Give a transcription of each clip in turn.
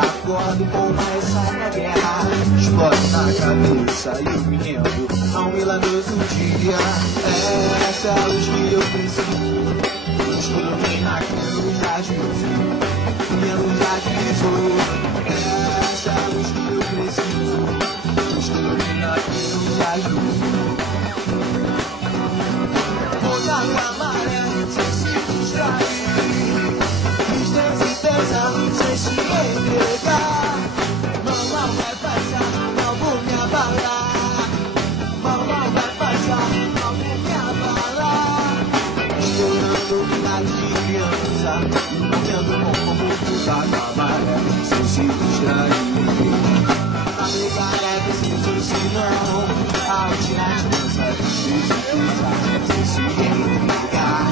Acordo com mais na guerra, explode na cabeça e eu me rendo a um milagroso dia. É essa a luz que eu preciso, escuro bem naquilo já juízo, minha luz já avisou. É essa a luz que eu preciso, escuro bem naquilo já juízo. Vou dar a maré sem se distrair, sem se entregar. Não vai passar, não vou me abalar. Não vai passar, não vou me abalar. Chorando idade de criança, vendo como puta na maré, sem se distrair. A lugar é preciso, senão a alternativa é preciso, sem se entregar.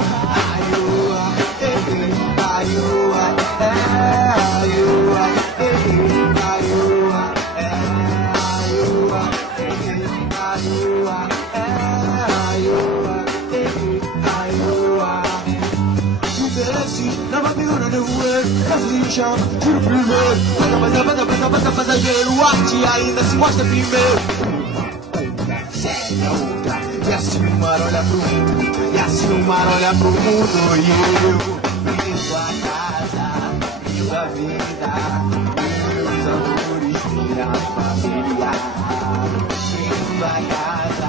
Tiro primeiro, passageiro, arte ainda se mostra primeiro. Segue a outra, e assim o mar olha pro mundo, e assim o mar olha pro mundo. E eu vivo a casa, vivo a vida, meus amores, minha família. Vivo a casa.